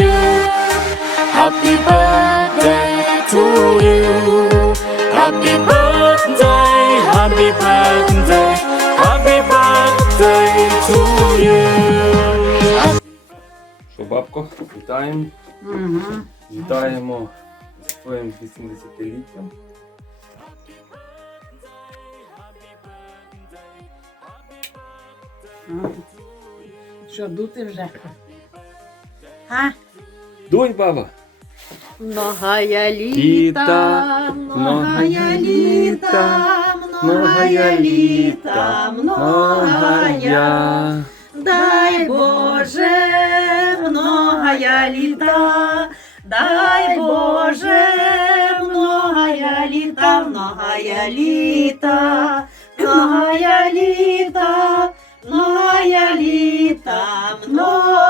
you. Happy birthday to you. Happy birthday, happy birthday, happy birthday to you. Що, бабко, вітаємо. Угу. Вітаємо з твоїм 80-літтям. Що, дути вже? А? Дуй, баба! Многая Літа, літа, многая літа, многая літа, многая. Дай Боже, многая літа, дай Боже, многая літа, многая літа, многая літа, многая літа, многая